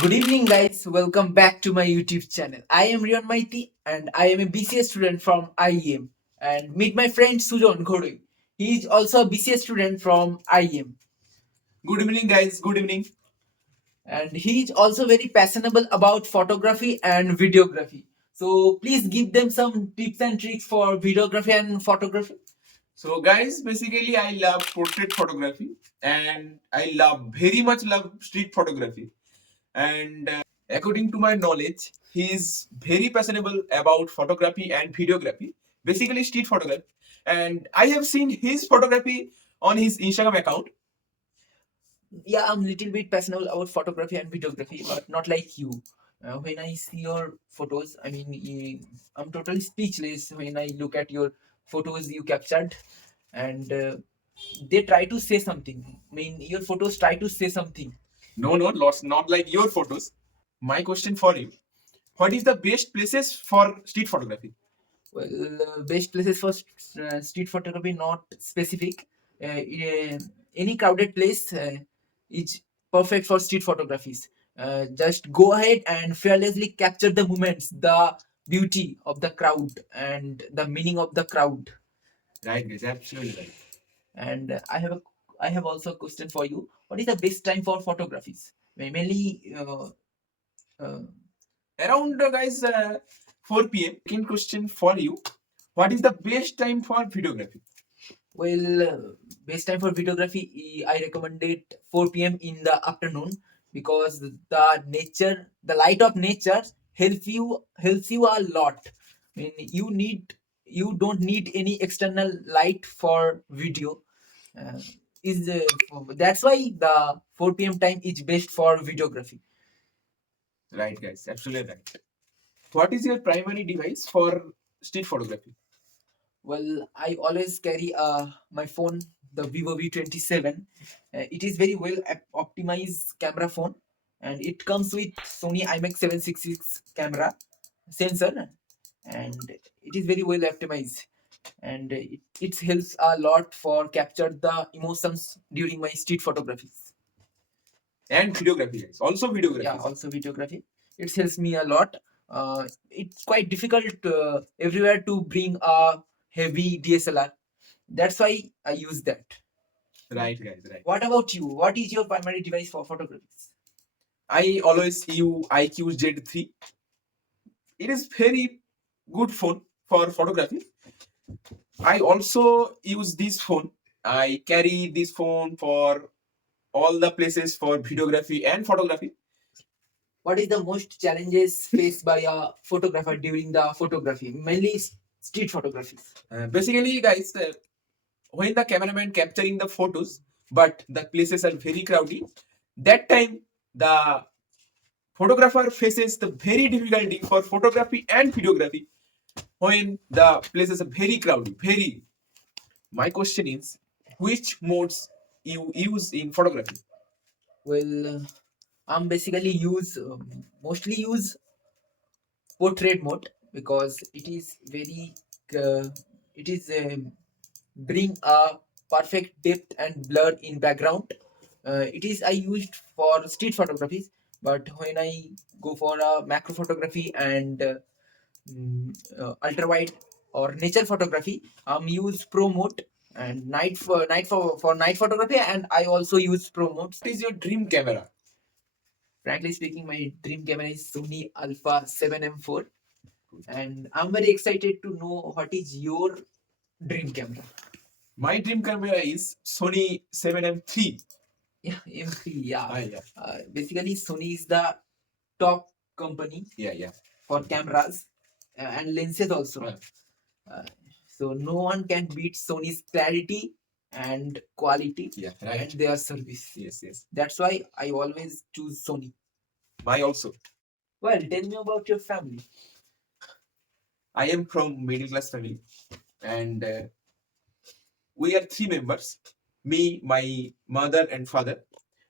Good evening, guys. Welcome back to my YouTube channel. I am Riyon Maity and I am a BCA student from IEM. And meet my friend Sujon Ghodoi. He is also a BCA student from IEM. Good evening, guys. Good evening. And he is also very passionate about photography and videography. So please give them some tips and tricks for videography and photography. So, guys, basically, I love portrait photography and I very much love street photography. And according to my knowledge, he is very passionate about photography and videography, basically street photography. And I have seen his photography on his Instagram account. Yeah, I'm a little bit passionate about photography and videography, but not like you. When I see your photos, I'm totally speechless when I look at your photos you captured, and they try to say something. Your photos try to say something. No, no, lots, not like your photos. My question for you: what is the best places for street photography? Well, best places for street photography, not specific. Any crowded place is perfect for street photographies. Just go ahead and fearlessly capture the moments, the beauty of the crowd, and the meaning of the crowd. Right, guys, absolutely right. And I have also a question for you. What is the best time for photographies? Mainly, uh, Around guys 4 p.m. Second question for you: what is the best time for videography? Well, best time for videography, I recommend it 4 p.m. in the afternoon because the light of nature helps you a lot. You don't need any external light for video. Uh, is That's why the 4 p.m. time is best for videography. Right, guys, absolutely right. What is your primary device for street photography? Well, I always carry my phone, the Vivo V27. It is very well optimized camera phone, and it comes with Sony IMX 766 camera sensor, and it is very well optimized, and it helps a lot for capture the emotions during my street photographies. And videography, guys, also videography. Yeah, also videography. It helps me a lot. It's quite difficult everywhere to bring a heavy DSLR. That's why I use that. Right, guys, right. What about you? What is your primary device for photography? I always use IQ Z3. It is very good phone for photography. I also use this phone. I carry this phone for all the places for videography and photography. What is the most challenges faced by a photographer during the photography, mainly street photography? Basically, guys, when the cameraman capturing the photos, but the places are very crowded, that time the photographer faces the very difficulty for photography and videography when the places are very crowded. Very. My question is, which modes you use in photography? Well, I'm basically mostly use portrait mode because uh, it is bring a perfect depth and blur in background. It is I used for street photography, but when I go for a macro photography and ultra wide or nature photography, I'm use pro mode and for night photography, and I also use pro modes. What is your dream camera? Frankly speaking, my dream camera is Sony Alpha 7M4, and I'm very excited to know what is your dream camera. My dream camera is Sony 7M3. Yeah, M3. Yeah. Yeah. Basically, Sony is the top company. Yeah, yeah. For cameras and lenses also. Yeah. Uh, so no one can beat Sony's clarity and quality. Yeah, right. And their service. Yes, yes. That's why I always choose Sony. My also. Well, tell me about your family. I am from middle class family, and we are three members: me, my mother, and father.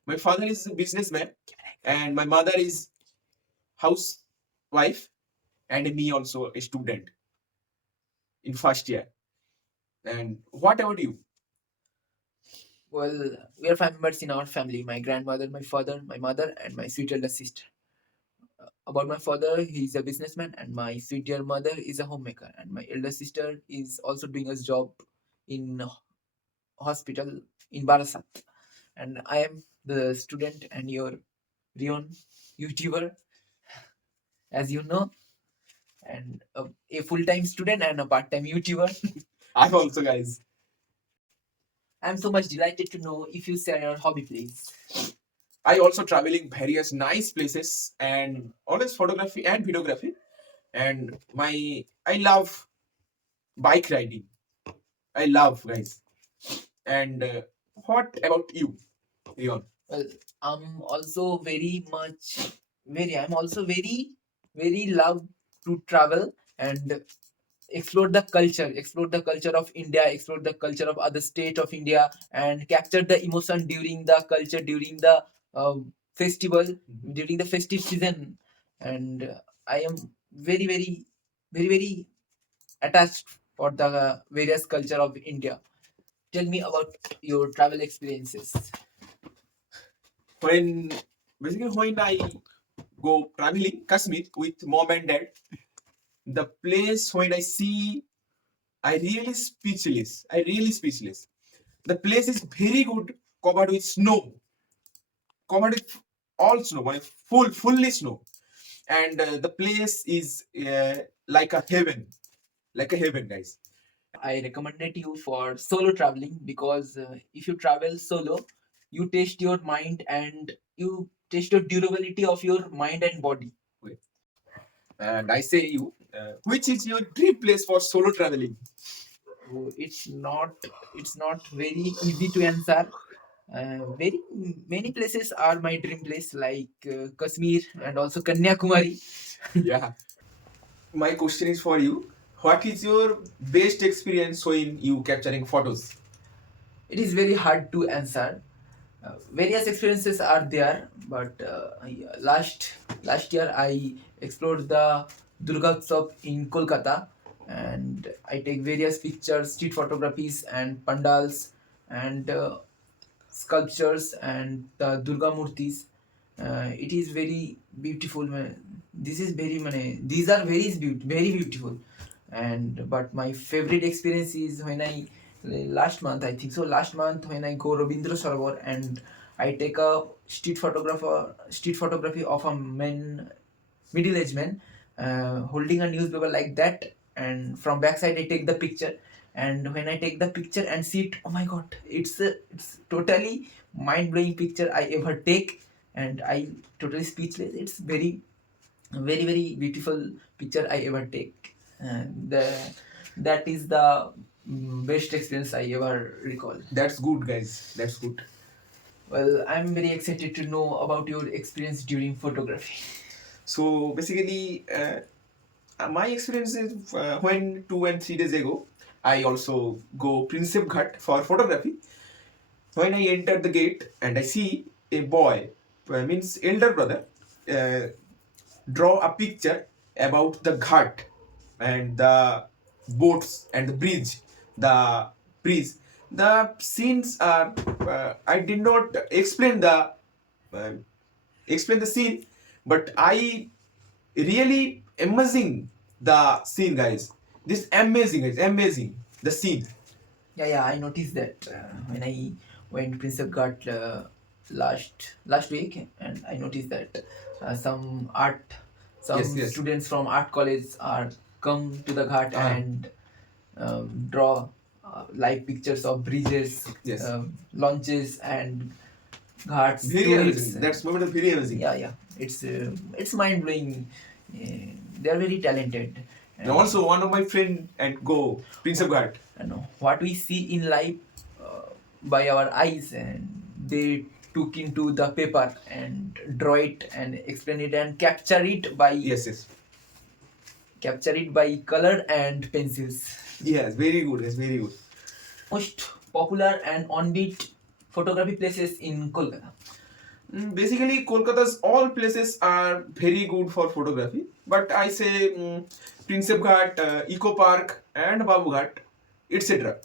My father is a businessman, and my mother is housewife, and me also a student in first year. And what about you? Well, We are five members in our family: my grandmother, my father, my mother, and my sweet elder sister. About my father, he's a businessman, and my sweet dear mother is a homemaker, and my elder sister is also doing a job in hospital in Barasat. And I am the student and your Riyon YouTuber, as you know, and a full-time student and a part-time YouTuber. I'm also, guys. I'm so much delighted to know if you share your hobby, please. I also traveling various nice places and always photography and videography. And I love bike riding. I love, guys. And what about you, Riyon? Well, I'm also very much I'm also very love to travel and explore the culture of India, explore the culture of other state of India, and capture the emotion during the culture, during the festival, during the festive season. And I am very attached for the various culture of India. Tell me about your travel experiences. When when I go traveling Kashmir with mom and dad, the place when I see, I really speechless. I really speechless. The place is very good, covered with snow, covered with all snow, like fully snow, and the place is like a heaven, guys. I recommended you for solo traveling because if you travel solo, you test your mind and you test your durability of your mind and body. Wait. And I say you, which is your dream place for solo traveling? So it's not very easy to answer. Very many places are my dream place like Kashmir and also Kanyakumari. Yeah. My question is for you. What is your best experience showing you capturing photos? It is very hard to answer. Various experiences are there, but last year I explored the Durga Utsav in Kolkata, and I take various pictures, street photographies, and pandals, and sculptures, and the Durga Murtis. It is very beautiful. This is these are very beautiful. And but my favorite experience is when I last month, I think so, last month when I go Rabindra Sarovar and I take a street photography of a middle-aged man holding a newspaper like that, and from backside I take the picture. And when I take the picture and see it, oh my god, it's totally mind-blowing picture I ever take, and I totally speechless. It's very beautiful picture I ever take, and that is the best experience I ever recall. That's good, guys. That's good. Well, I'm very excited to know about your experience during photography. So basically, my experience is when 2 and 3 days ago, I also go Prinsep Ghat for photography. When I enter the gate and I see a boy, means elder brother, uh, draw a picture about the ghat and the boats and the bridge, the bridge. The scenes are. I did not uh, explain the scene, but I really amazing the scene, guys. This amazing, guys, amazing the scene. Yeah, I noticed that when I went Prince of Ghat last week, and I noticed that some Yes. students from art college are come to the Ghat and draw live pictures of bridges, Yes. launches, and ghats, Very tulips. amazing. That's moment of very amazing. Yeah. It's mind blowing. They are very talented. And also one of my friend and go Prince of Ghat. And what we see in life by our eyes, and they took into the paper and draw it and explain it and capture it by capture it by color and pencils. Yes, very good. Yes, very good. Most popular and onbeat photography places in Kolkata. Basically, Kolkata's all places are very good for photography, but I say Prinsep Ghat, Eco Park, and Babu Ghat, etc.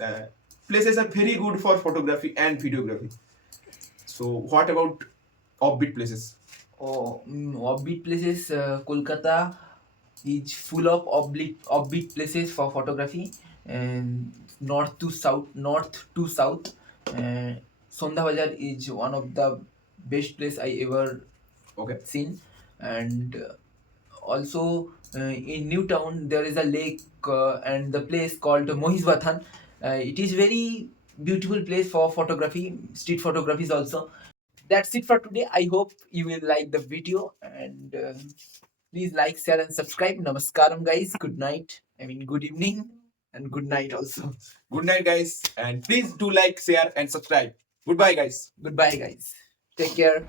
Uh, Places are very good for photography and videography. So, what about offbeat places? Offbeat places. Kolkata is full of offbeat places for photography, and north to south. Sondha Bazar is one of the best place I ever Okay. seen, and also in Newtown there is a lake and the place called Mohisbathan. It is very beautiful place for photography, street photographies also. That's it for today. I hope you will like the video, and please like, share, and subscribe. Namaskaram, guys. Good night. I mean, good evening and good night also. Good night, guys, and please do like, share, and subscribe. Goodbye, guys. Goodbye, guys. Take care.